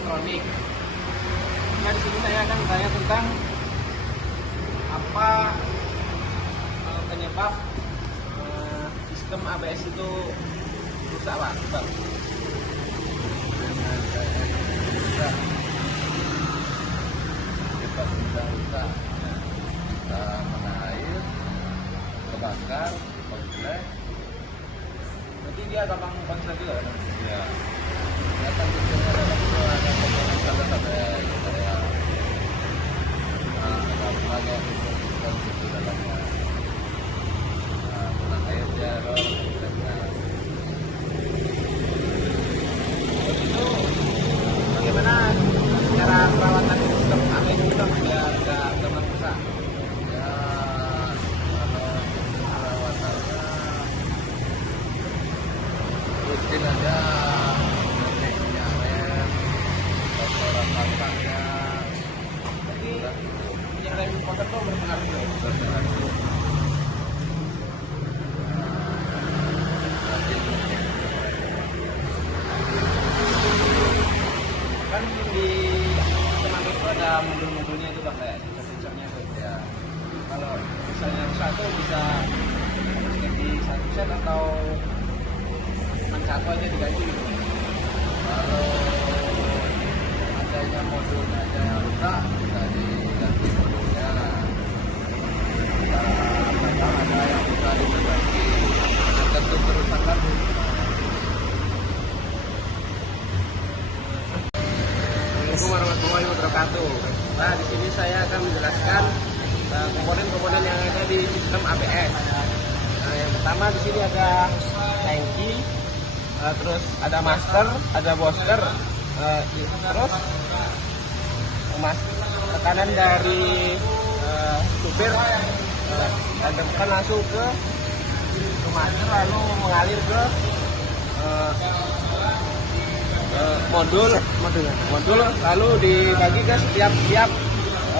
elektronik. Nah, di sini saya akan bertanya tentang apa penyebab sistem ABS itu rusak, Pak. Rusak, kita bisa rusak, kita kena air, kebakar, konslet. Berarti dia gampang konslet juga kan? Ya, kelihatan tentunya dalam ada komponen salah sampai area ada banyak yang di dalamnya. Kena air dia error, konsletnya. Itu bagaimana cara perawatan sistem ABS itu biar nggak gampang rusak? Ya, kalau perawatannya rutin aja, ngeceknya rem, kotoran pasangnya, Jadi yang rem kotor tuh berpengaruh juga. berpengaruh. Kan di sistem ABS itu ada modul-modulnya itu Bang, kayak sensor-sensornya tuh. Ya, Kalau misalnya rusak tuh bisa ganti satu set atau cuma satu aja diganti gitu. kalau adanya modulnya aja yang rusak, bisa diganti modulnya. Kadang ada yang bisa diperbaiki, tergantung kerusakan. Assalamualaikum warahmatullahi wabarakatuh. Nah, di sini saya akan menjelaskan komponen-komponen yang ada di sistem ABS. Nah, yang pertama di sini ada tangki, terus ada master, ada booster, terus tekanan dari supir hadapkan langsung ke master lalu mengalir ke modul lalu dibagi ke setiap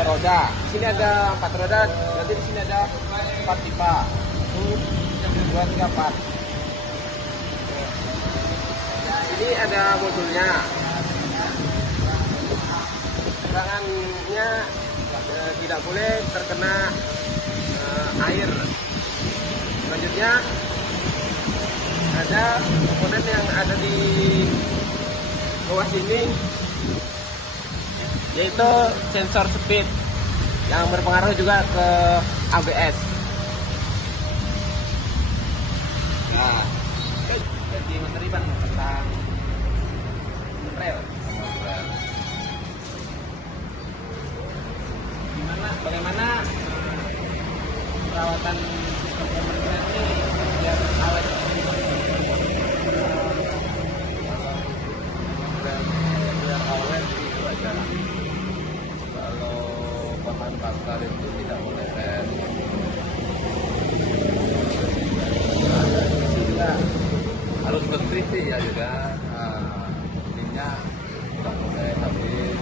roda. Di sini ada 4 roda, berarti di sini ada 4 pipa. 1, 2, 3, 4. Ini ada modulnya. Tegangannya tidak boleh terkena air. Selanjutnya ada komponen yang ada di bawah sini, yaitu sensor speed yang berpengaruh juga ke ABS. Nah, jadi materi Bang tentang rel. Bagaimana perawatan sistem pemerintahan ini biar awet? Biar awet itu aja. Kalau bahan bakar itu tidak boleh rem. Ada isi juga, harus bersih sih ya juga. Minyak tidak boleh habis.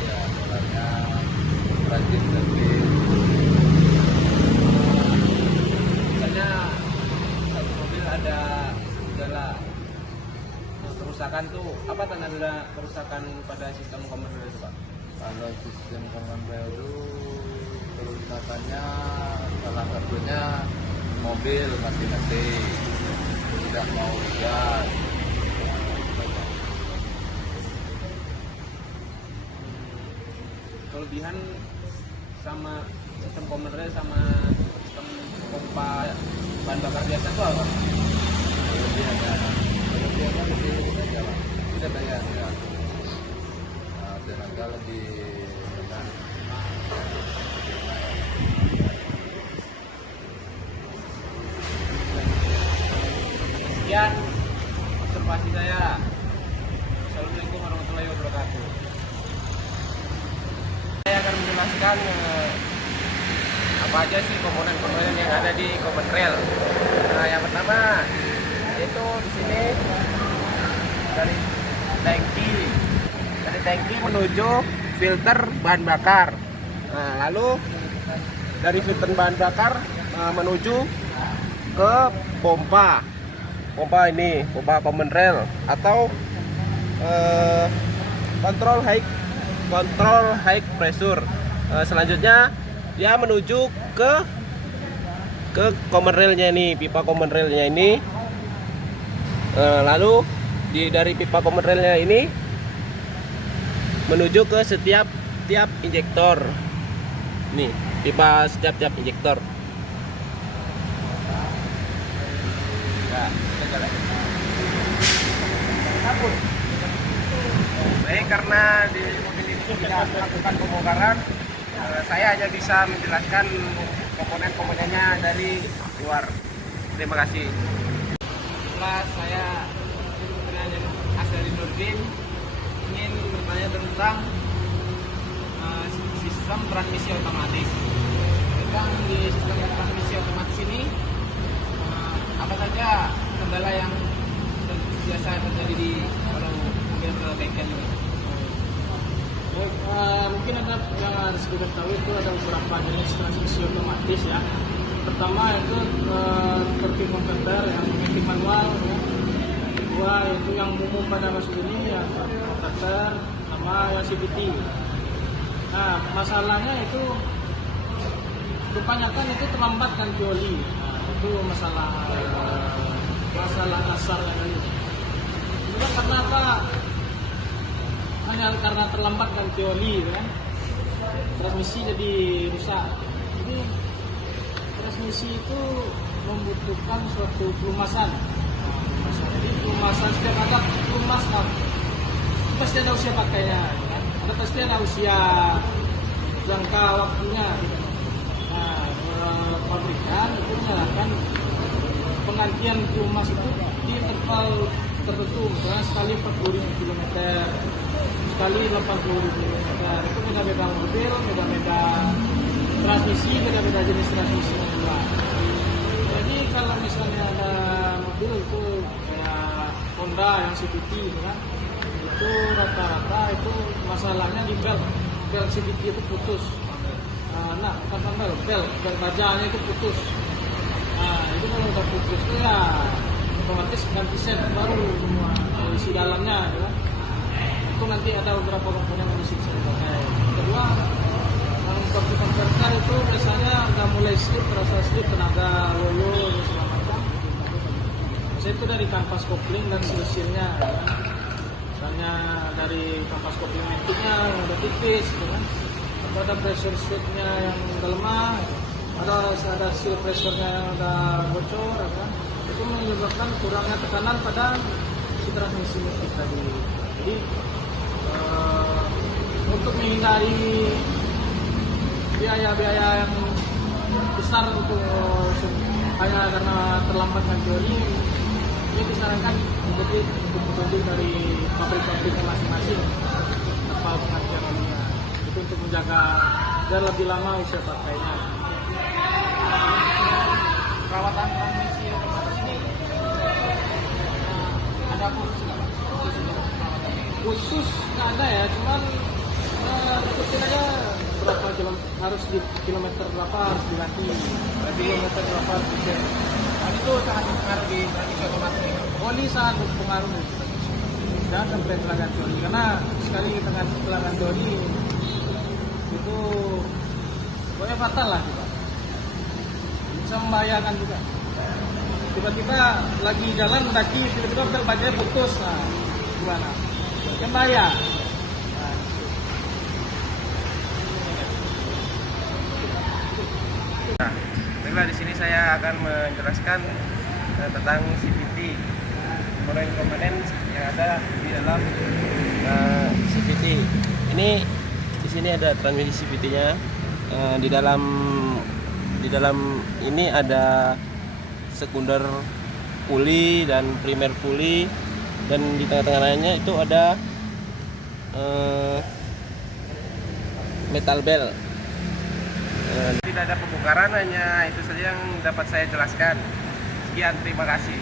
Ya, sebenarnya rajin bersih. Misalnya satu mobil ada gejala kerusakan tuh, apa tanda-tanda kerusakan pada sistem komando itu Pak? Kalau sistem komando itu kerusakannya salah satunya mobil mati-mati, tidak mau gas. Kelebihan sama sistem komando sama sistem pompa bahan bakar biasa tuh apa? Kelebihannya lebih saja lah, tidak banyak ya. Tenaga lebih enak. Sekian observasi saya. Assalamualaikum warahmatullahi wabarakatuh. Saya akan menjelaskan apa aja sih komponen-komponen yang ada di komponen rel. Nah, yang pertama itu di sini dari tangki menuju filter bahan bakar. Nah, lalu dari filter bahan bakar menuju ke pompa ini, pompa komponen rel atau kontrol high pressure. Selanjutnya dia menuju ke common railnya ini, pipa common railnya ini. Lalu dari pipa common railnya ini menuju ke setiap injektor. Nih, pipa setiap injektor. Ya, kita jalan. Baik, karena di mobil ini tidak melakukan pembongkaran, saya hanya bisa menjelaskan komponen-komponennya dari luar. Terima kasih. Setelah saya dengan Asari Nurdin ingin bertanya tentang sistem transmisi otomatis. Tentang di sistem transmisi otomatis ini, apa saja kendala yang biasa terjadi di kalau mobil ke bengkel ini? Baik, mungkin ada yang harus kita tahu itu ada beberapa jenis transmisi otomatis ya. Pertama itu seperti konverter yang mengganti manual ya. Kedua itu yang umum pada kasus ini yang konverter sama yang CVT. Nah, masalahnya itu kebanyakan itu terlambat ganti oli. Nah, itu masalah dasarnya tadi. Itu karena apa? Hanya karena terlambat ganti oli kan, transmisi jadi rusak. Jadi transmisi itu membutuhkan suatu pelumasan. Jadi pelumasan setiap ada pelumas kan, pasti ada usia pakainya, kan? Ada pasti ada usia jangka waktunya. Nah, pabrikan itu menyatakan penggantian pelumas itu di interval tertentu, misalnya sekali 40.000 km, sekali 80.000 km. Itu beda-beda mobil, beda-beda transmisi, beda-beda jenis transmisi juga. Jadi kalau misalnya ada mobil itu kayak Honda yang CVT gitu kan, itu rata-rata itu masalahnya di belt CVT itu putus. Nah, bukan belt bajanya itu putus. Nah, itu kalau udah putus itu ya otomatis ganti set baru semua isi dalamnya ya. Itu nanti ada beberapa komponen yang mesti dipakai. Kedua, untuk konverter itu biasanya udah mulai slip, terasa slip, tenaga loyo dan segala macam. Saya itu dari kampas kopling dan silsilnya ya. Misalnya dari kampas kopling mentiknya yang udah tipis gitu kan. Atau ada pressure switch-nya yang udah lemah, ada seal pressure-nya yang udah bocor ya kan. Itu menyebabkan kurangnya tekanan pada si transmisi mesin tadi. Jadi untuk menghindari biaya-biaya yang besar untuk hanya karena terlambat ganti oli, ini disarankan untuk petunjuk dari pabrik-pabriknya masing-masing terkait penggantian olinya. Itu untuk menjaga biar lebih lama usia pakainya. Perawatan transmisi otomatis ini ada khusus nggak, Pak? Khusus nggak ada ya, cuman ikutin aja berapa harus di kilometer berapa harus diganti, kilometer berapa harus dicek. Hal itu sangat mempengaruhi transmisi otomatis ini. Oli sangat berpengaruh, jangan sampai telah ganti oli, karena sekali kita telah ganti oli itu pokoknya fatal lah juga, bisa membahayakan juga. Tiba-tiba lagi jalan mendaki, tiba-tiba bel bajanya putus, nah gimana? Yang bahaya. Nah, baiklah, di sini saya akan menjelaskan tentang CVT, komponen-komponen yang ada di dalam CVT. Ini di sini ada transmisi CVT-nya. Di dalam ini ada sekunder puli dan primer puli, dan di tengah-tengahnya itu ada metal bell. Tidak ada pembongkaran, hanya itu saja yang dapat saya jelaskan. Sekian, terima kasih.